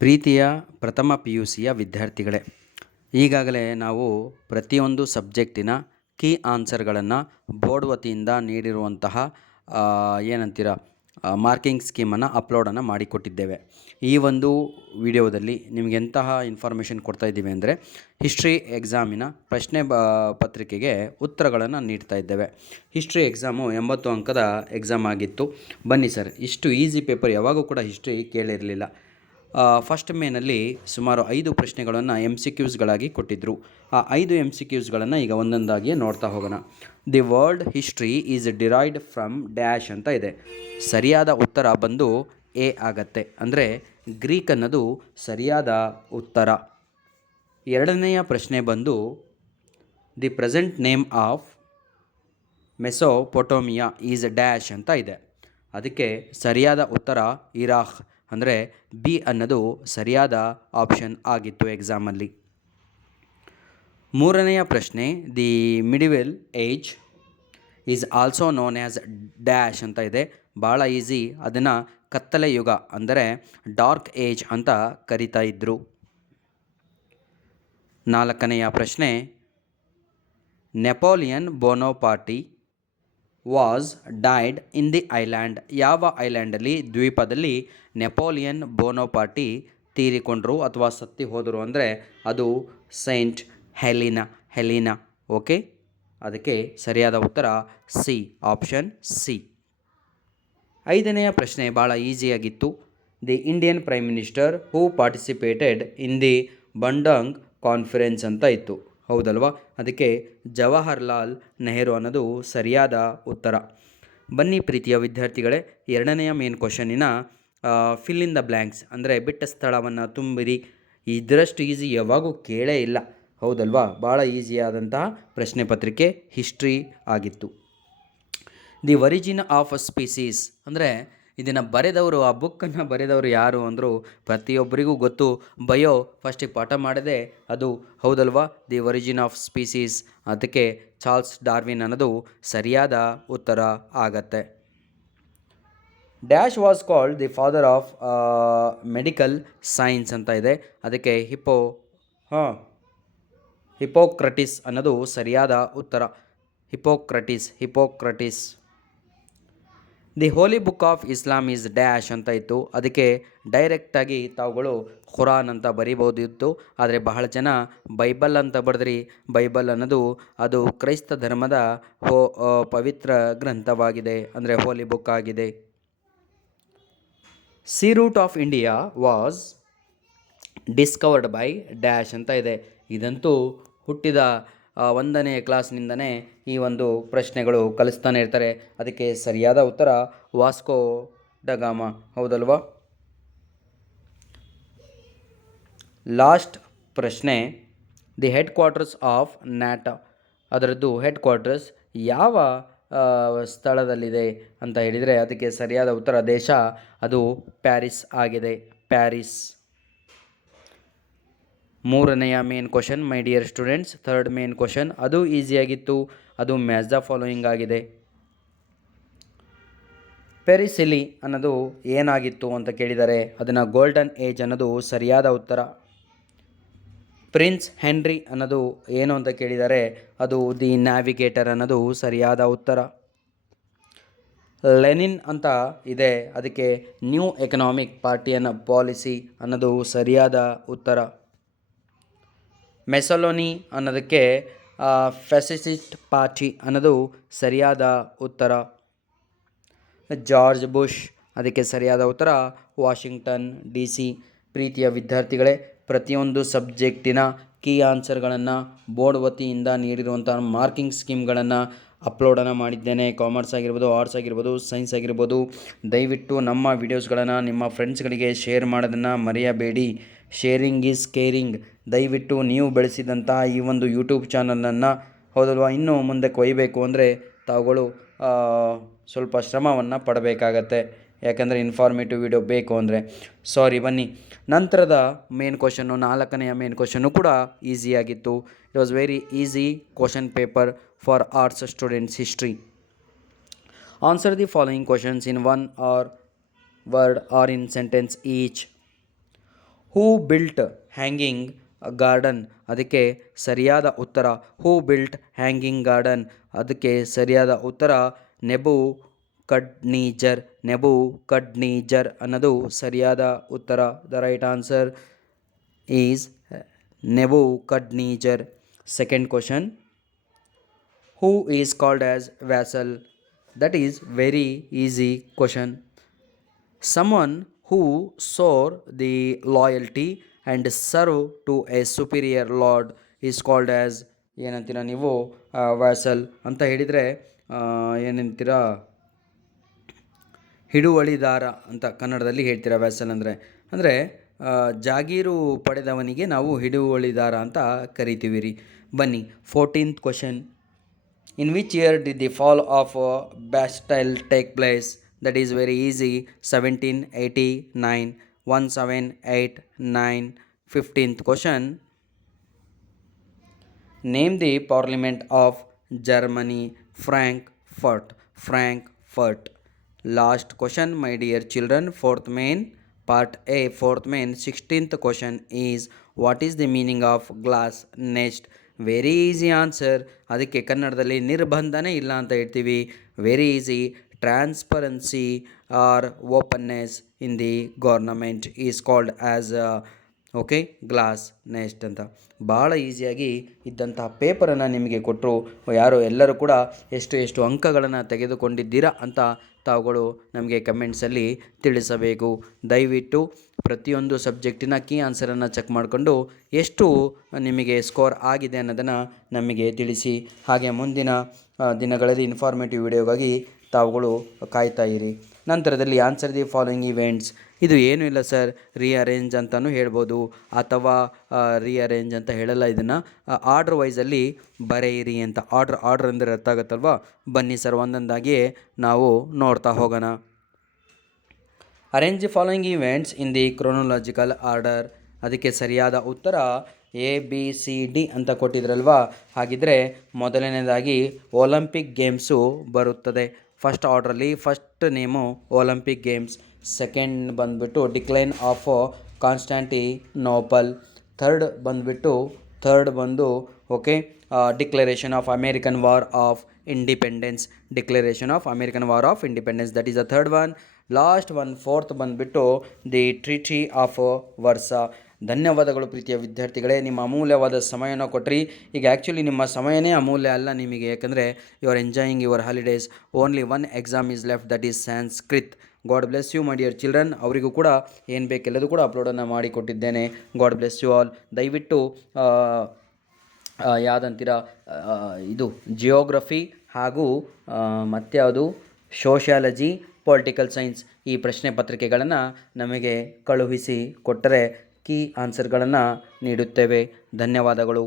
ಪ್ರೀತಿಯ ಪ್ರಥಮ P U ಸಿಯ ವಿದ್ಯಾರ್ಥಿಗಳೇ, ಈಗಾಗಲೇ ನಾವು ಪ್ರತಿಯೊಂದು ಸಬ್ಜೆಕ್ಟಿನ ಕೀ ಆನ್ಸರ್ಗಳನ್ನು ಬೋರ್ಡ್ ವತಿಯಿಂದ ನೀಡಿರುವಂತಹ ಏನಂತೀರ ಮಾರ್ಕಿಂಗ್ ಸ್ಕೀಮನ್ನು ಅಪ್ಲೋಡನ್ನು ಮಾಡಿಕೊಟ್ಟಿದ್ದೇವೆ. ಈ ಒಂದು ವಿಡಿಯೋದಲ್ಲಿ ನಿಮಗೆ ಎಂತಹ ಇನ್ಫಾರ್ಮೇಷನ್ ಕೊಡ್ತಾ ಇದ್ದೀವಿ ಅಂದರೆ, ಹಿಸ್ಟ್ರಿ ಎಕ್ಸಾಮಿನ ಪ್ರಶ್ನೆ ಪತ್ರಿಕೆಗೆ ಉತ್ತರಗಳನ್ನು ನೀಡ್ತಾ ಇದ್ದೇವೆ. ಹಿಸ್ಟ್ರಿ ಎಕ್ಸಾಮು 80 ಅಂಕದ ಎಕ್ಸಾಮ್ ಆಗಿತ್ತು. ಬನ್ನಿ ಸರ್, ಇಷ್ಟು ಈಸಿ ಪೇಪರ್ ಯಾವಾಗೂ ಕೂಡ ಹಿಸ್ಟ್ರಿ ಕೇಳಿರಲಿಲ್ಲ. ಫಸ್ಟ್ ಮೇನಲ್ಲಿ ಸುಮಾರು 5 ಪ್ರಶ್ನೆಗಳನ್ನು MCQಸ್ಗಳಾಗಿ ಕೊಟ್ಟಿದ್ದರು. ಆ 5 MCQಸ್ಗಳನ್ನು ಈಗ ಒಂದೊಂದಾಗಿ ನೋಡ್ತಾ ಹೋಗೋಣ. The world history is derived from dash ಅಂತ ಇದೆ. ಸರಿಯಾದ ಉತ್ತರ ಬಂದು ಎ ಆಗತ್ತೆ, ಅಂದರೆ ಗ್ರೀಕ್ ಅನ್ನೋದು ಸರಿಯಾದ ಉತ್ತರ. ಎರಡನೆಯ ಪ್ರಶ್ನೆ ಬಂದು the present name of Mesopotamia is dash ಅಂತ ಇದೆ. ಅದಕ್ಕೆ ಸರಿಯಾದ ಉತ್ತರ ಇರಾಕ್, ಅಂದರೆ ಬಿ ಅನ್ನೋದು ಸರಿಯಾದ ಆಪ್ಷನ್ ಆಗಿತ್ತು ಎಕ್ಸಾಮಲ್ಲಿ. ಮೂರನೆಯ ಪ್ರಶ್ನೆ the medieval age is also known as dash ಅಂತ ಇದೆ. ಭಾಳ ಈಸಿ, ಅದನ್ನು ಕತ್ತಲೆ ಯುಗ ಅಂದರೆ ಡಾರ್ಕ್ ಏಜ್ ಅಂತ ಕರಿತಾ ಇದ್ದರು. ನಾಲ್ಕನೆಯ ಪ್ರಶ್ನೆ Napoleon Bonaparte was died in the island. ಯಾವ ಐಲ್ಯಾಂಡಲ್ಲಿ, ದ್ವೀಪದಲ್ಲಿ ನೆಪೋಲಿಯನ್ ಬೋನೋಪಾರ್ಟಿ ತೀರಿಕೊಂಡ್ರು ಅಥವಾ ಸತ್ತಿ ಹೋದರು ಅಂದರೆ ಅದು ಸೈಂಟ್ ಹೆಲಿನಾ. ಓಕೆ, ಅದಕ್ಕೆ ಸರಿಯಾದ ಉತ್ತರ ಸಿ, ಆಪ್ಷನ್ ಸಿ. ಐದನೆಯ ಪ್ರಶ್ನೆ ಭಾಳ ಈಸಿಯಾಗಿತ್ತು. The Indian prime minister who participated in the Bandung conference ಅಂತ ಇತ್ತು, ಹೌದಲ್ವಾ? ಅದಕ್ಕೆ ಜವಾಹರ್ಲಾಲ್ ನೆಹರು ಅನ್ನೋದು ಸರಿಯಾದ ಉತ್ತರ. ಬನ್ನಿ ಪ್ರೀತಿಯ ವಿದ್ಯಾರ್ಥಿಗಳೇ, ಎರಡನೆಯ ಮೇನ್ ಕ್ವಶನಿನ ಫಿಲ್ ಇನ್ ದ ಬ್ಲ್ಯಾಂಕ್ಸ್ ಅಂದರೆ ಬಿಟ್ಟ ಸ್ಥಳವನ್ನು ತುಂಬಿರಿ. ಇದರಷ್ಟು ಈಸಿ ಯಾವಾಗೂ ಕೇಳೇ ಇಲ್ಲ, ಹೌದಲ್ವಾ? ಭಾಳ ಈಸಿಯಾದಂತಹ ಪ್ರಶ್ನೆ ಪತ್ರಿಕೆ ಹಿಸ್ಟ್ರಿ ಆಗಿತ್ತು. ದಿ ಒರಿಜಿನ್ ಆಫ್ ಸ್ಪೀಸೀಸ್ ಅಂದರೆ ಇದನ್ನು ಬರೆದವರು, ಆ ಬುಕ್ಕನ್ನು ಬರೆದವರು ಯಾರು ಅಂದರು ಪ್ರತಿಯೊಬ್ಬರಿಗೂ ಗೊತ್ತು. ಬಯೋ ಫಸ್ಟಿಗೆ ಪಾಠ ಮಾಡಿದೆ ಅದು, ಹೌದಲ್ವಾ? ದಿ ಒರಿಜಿನ್ ಆಫ್ ಸ್ಪೀಸೀಸ್, ಅದಕ್ಕೆ ಚಾರ್ಲ್ಸ್ ಡಾರ್ವಿನ್ ಅನ್ನೋದು ಸರಿಯಾದ ಉತ್ತರ ಆಗತ್ತೆ. Dash was called the father of medical science ಅಂತ ಇದೆ. ಅದಕ್ಕೆ ಹಿಪೋಕ್ರಟಿಸ್ ಅನ್ನೋದು ಸರಿಯಾದ ಉತ್ತರ. Hippocrates. The holy book of Islam is dash ಅಂತ ಇತ್ತು. ಅದಕ್ಕೆ ಡೈರೆಕ್ಟಾಗಿ ತಾವುಗಳು ಖುರಾನ್ ಅಂತ ಬರಿಬೋದಿತ್ತು, ಆದರೆ ಬಹಳ ಜನ ಬೈಬಲ್ ಅಂತ ಬರೆದ್ರಿ. ಬೈಬಲ್ ಅನ್ನೋದು ಅದು ಕ್ರೈಸ್ತ ಧರ್ಮದ ಪವಿತ್ರ ಗ್ರಂಥವಾಗಿದೆ, ಅಂದರೆ ಹೋಲಿ ಬುಕ್ ಆಗಿದೆ. Sea route of India was discovered by dash ಅಂತ ಇದೆ. ಇದಂತೂ ಹುಟ್ಟಿದ 1ನೇ ಕ್ಲಾಸ್ನಿಂದನೇ ಈ ಒಂದು ಪ್ರಶ್ನೆಗಳು ಕಲಿಸ್ತಾನೆ ಇರ್ತಾರೆ. ಅದಕ್ಕೆ ಸರಿಯಾದ ಉತ್ತರ ವಾಸ್ಕೋ ಡ ಗಾಮ, ಹೌದಲ್ವಾ? ಲಾಸ್ಟ್ ಪ್ರಶ್ನೆ the head quarters of NATO, ಅದರದ್ದು ಹೆಡ್ ಕ್ವಾರ್ಟರ್ಸ್ ಯಾವ ಸ್ಥಳದಲ್ಲಿದೆ ಅಂತ ಹೇಳಿದರೆ ಅದಕ್ಕೆ ಸರಿಯಾದ ಉತ್ತರ ದೇಶ ಅದು ಪ್ಯಾರಿಸ್ ಆಗಿದೆ, ಪ್ಯಾರಿಸ್. ಮೂರನೆಯ main question my dear students, third main question ಅದು ಈಸಿಯಾಗಿತ್ತು. ಅದು ಮ್ಯಾಚ್ ದ ಫಾಲೋಯಿಂಗ್ ಆಗಿದೆ. ಪೆರಿಸಿಲಿ ಅನ್ನೋದು ಏನಾಗಿತ್ತು ಅಂತ ಕೇಳಿದರೆ ಅದನ್ನು ಗೋಲ್ಡನ್ ಏಜ್ ಅನ್ನೋದು ಸರಿಯಾದ ಉತ್ತರ. ಪ್ರಿನ್ಸ್ ಹೆನ್ರಿ ಅನ್ನೋದು ಏನು ಅಂತ ಕೇಳಿದರೆ ಅದು ದಿ ನ್ಯಾವಿಗೇಟರ್ ಅನ್ನೋದು ಸರಿಯಾದ ಉತ್ತರ. ಲೆನಿನ್ ಅಂತ ಇದೆ, ಅದಕ್ಕೆ ನ್ಯೂ ಎಕನಾಮಿಕ್ ಪಾರ್ಟಿಯನ್ ಪಾಲಿಸಿ ಅನ್ನೋದು ಸರಿಯಾದ ಉತ್ತರ. ಮೆಸೊಲೊನಿ ಅನ್ನೋದಕ್ಕೆ ಫ್ಯಾಸಿಸ್ಟ್ ಪಾರ್ಟಿ ಅನ್ನೋದು ಸರಿಯಾದ ಉತ್ತರ. ಜಾರ್ಜ್ ಬುಷ್, ಅದಕ್ಕೆ ಸರಿಯಾದ ಉತ್ತರ ವಾಷಿಂಗ್ಟನ್ DC. ಪ್ರೀತಿಯ ವಿದ್ಯಾರ್ಥಿಗಳೇ, ಪ್ರತಿಯೊಂದು ಸಬ್ಜೆಕ್ಟಿನ ಕೀ ಆನ್ಸರ್ಗಳನ್ನು ಬೋರ್ಡ್ ವತಿಯಿಂದ ನೀಡಿರುವಂಥ ಮಾರ್ಕಿಂಗ್ ಸ್ಕೀಮ್ಗಳನ್ನು ಅಪ್ಲೋಡನ್ನು ಮಾಡಿದ್ದೇನೆ. ಕಾಮರ್ಸ್ ಆಗಿರ್ಬೋದು, ಆರ್ಟ್ಸ್ ಆಗಿರ್ಬೋದು, ಸೈನ್ಸ್ ಆಗಿರ್ಬೋದು. ದಯವಿಟ್ಟು ನಮ್ಮ ವಿಡಿಯೋಸ್ಗಳನ್ನು ನಿಮ್ಮ ಫ್ರೆಂಡ್ಸ್ಗಳಿಗೆ ಶೇರ್ ಮಾಡೋದನ್ನು ಮರೆಯಬೇಡಿ. Sharing is caring. ದಯವಿಟ್ಟು ನೀವು ಬೆಳೆಸಿದಂತಹ ಈ ಒಂದು ಯೂಟ್ಯೂಬ್ ಚಾನಲನ್ನು, ಹೌದಲ್ವಾ, ಇನ್ನೂ ಮುಂದಕ್ಕೆ ಒಯ್ಯಬೇಕು ಅಂದರೆ ತಾವುಗಳು ಸ್ವಲ್ಪ ಶ್ರಮವನ್ನು ಪಡಬೇಕಾಗತ್ತೆ. ಯಾಕಂದರೆ ಇನ್ಫಾರ್ಮೇಟಿವ್ ವಿಡಿಯೋ ಬೇಕು ಅಂದರೆ. ಬನ್ನಿ, ನಂತರದ ಮೇನ್ ಕ್ವಶನ್ನು, 4ನೆಯ ಮೇನ್ ಕ್ವಶನ್ನು ಕೂಡ ಈಸಿಯಾಗಿತ್ತು. It was very easy question paper for arts students history. Answer the following questions in 1 word or in sentence each. Who built hanging garden, ಅದಕ್ಕೆ ಸರಿಯಾದ ಉತ್ತರ ಹೂ ಬಿಲ್ಟ್ ಹ್ಯಾಂಗಿಂಗ್ ಗಾರ್ಡನ್, ಅದಕ್ಕೆ ಸರಿಯಾದ ಉತ್ತರ ನೆಬು ಕಡ್ನೀಜರ್. ನೆಬು ಕಡ್ನೀಜರ್ ಅನ್ನೋದು ಸರಿಯಾದ ಉತ್ತರ. The right answer is Nebuchadnezzar. Second question, who is called as vassal? That is very easy question. Someone who swore the loyalty and serve to a superior lord is called as, ಏನಂತೀರ ನೀವು, ವ್ಯಾಸಲ್ ಅಂತ ಹೇಳಿದರೆ ಏನಂತೀರ, ಹಿಡುವಳಿದಾರ ಅಂತ ಕನ್ನಡದಲ್ಲಿ ಹೇಳ್ತೀರಾ. ವ್ಯಾಸಲ್ ಅಂದರೆ ಜಾಗೀರು ಪಡೆದವನಿಗೆ ನಾವು ಹಿಡುವಳಿದಾರ ಅಂತ ಕರಿತೀವಿ ರೀ. ಬನ್ನಿ 14th question. In which year did the fall of Bastille take place? That is very easy. 1789, 1789. 15th question. Name the Parliament of Germany. Frankfurt. Frankfurt. Last question, my dear children. Fourth main, part A, fourth main. 16th question is, what is the meaning of glass nest? Very easy answer. ಅದಕ್ಕೆ ಕನ್ನಡದಲ್ಲಿ ನಿರ್ಬಂಧನೇ ಇಲ್ಲ ಅಂತ ಹೇಳ್ತೀವಿ. Very easy. Transparency or openness in the government is called as okay glass nest ಅಂತ. ಭಾಳ ಈಸಿಯಾಗಿ ಇದ್ದಂತಹ ಪೇಪರನ್ನು ನಿಮಗೆ ಕೊಟ್ಟರು. ಎಲ್ಲರೂ ಕೂಡ ಎಷ್ಟು ಅಂಕಗಳನ್ನು ತೆಗೆದುಕೊಂಡಿದ್ದೀರಾ ಅಂತ ತಾವುಗಳು ನಮಗೆ ಕಮೆಂಟ್ಸಲ್ಲಿ ತಿಳಿಸಬೇಕು. ದಯವಿಟ್ಟು ಪ್ರತಿಯೊಂದು ಸಬ್ಜೆಕ್ಟಿನ ಕೀ ಆನ್ಸರನ್ನು ಚೆಕ್ ಮಾಡಿಕೊಂಡು ಎಷ್ಟು ನಿಮಗೆ ಸ್ಕೋರ್ ಆಗಿದೆ ಅನ್ನೋದನ್ನು ನಮಗೆ ತಿಳಿಸಿ. ಹಾಗೆ ಮುಂದಿನ ದಿನಗಳಲ್ಲಿ ಇನ್ಫಾರ್ಮೇಟಿವ್ ವಿಡಿಯೋಗಾಗಿ ತಾವುಗಳು ಕಾಯ್ತಾ ಇರಿ. ನಂತರದಲ್ಲಿ ಆನ್ಸರ್ ದಿ ಫಾಲೋಯಿಂಗ್ ಇವೆಂಟ್ಸ್. ಇದು ಏನೂ ಇಲ್ಲ ಸರ್, ರೀಅರೇಂಜ್ ಅಂತಲೂ ಹೇಳ್ಬೋದು, ಅಥವಾ ರೀಅರೇಂಜ್ ಅಂತ ಹೇಳಲ್ಲ, ಇದನ್ನು ಆರ್ಡ್ರ್ ವೈಸಲ್ಲಿ ಬರೆಯಿರಿ ಅಂತ. ಆರ್ಡ್ರ್ ಅಂದರೆ ಅರ್ಥ ಆಗುತ್ತಲ್ವಾ? ಬನ್ನಿ ಸರ್, ಒಂದೊಂದಾಗಿ ನಾವು ನೋಡ್ತಾ ಹೋಗೋಣ. Arrange the following events in the chronological order. ಅದಕ್ಕೆ ಸರಿಯಾದ ಉತ್ತರ ABCD ಅಂತ ಕೊಟ್ಟಿದ್ರಲ್ವಾ? ಹಾಗಿದ್ರೆ ಮೊದಲನೇದಾಗಿ ಒಲಿಂಪಿಕ್ ಗೇಮ್ಸು ಬರುತ್ತದೆ. ಫಸ್ಟ್ ಆರ್ಡ್ರಲ್ಲಿ first name Olympic games. Second ಬಂದುಬಿಟ್ಟು ಡಿಕ್ಲೈನ್ ಆಫ್ ಕಾನ್ಸ್ಟಾಂಟಿನೋಪಲ್. ಥರ್ಡ್ ಬಂದು okay declaration of American war of independence. Declaration of American war of independence, that is the third one. Last one fourth ಬಂದುಬಿಟ್ಟು the treaty of Versailles. ಧನ್ಯವಾದಗಳು ಪ್ರೀತಿಯ ವಿದ್ಯಾರ್ಥಿಗಳೇ, ನಿಮ್ಮ ಅಮೂಲ್ಯವಾದ ಸಮಯನ ಕೊಟ್ರಿ. ಈಗ ಆ್ಯಕ್ಚುಲಿ ನಿಮ್ಮ ಸಮಯನೇ ಅಮೂಲ್ಯ ಅಲ್ಲ ನಿಮಗೆ, ಯಾಕಂದರೆ you are enjoying your holidays. Only one exam is left, that is Sanskrit. God bless you my dear children. ಅವರಿಗೂ ಕೂಡ ಏನು ಬೇಕೆಲ್ಲದೂ ಕೂಡ ಅಪ್ಲೋಡನ್ನು ಮಾಡಿಕೊಟ್ಟಿದ್ದೇನೆ. God bless you all. ದಯವಿಟ್ಟು ಯಾವುದಂತೀರ, ಇದು ಜಿಯೋಗ್ರಫಿ ಹಾಗೂ ಮತ್ಯಾವುದು ಸೋಷಿಯಾಲಜಿ, ಪೊಲಿಟಿಕಲ್ ಸೈನ್ಸ್ ಈ ಪ್ರಶ್ನೆ ಪತ್ರಿಕೆಗಳನ್ನು ನಮಗೆ ಕಳುಹಿಸಿ ಕೊಟ್ಟರೆ ಕೀ ಆನ್ಸರ್ಗಳನ್ನು ನೀಡುತ್ತೇವೆ. ಧನ್ಯವಾದಗಳು.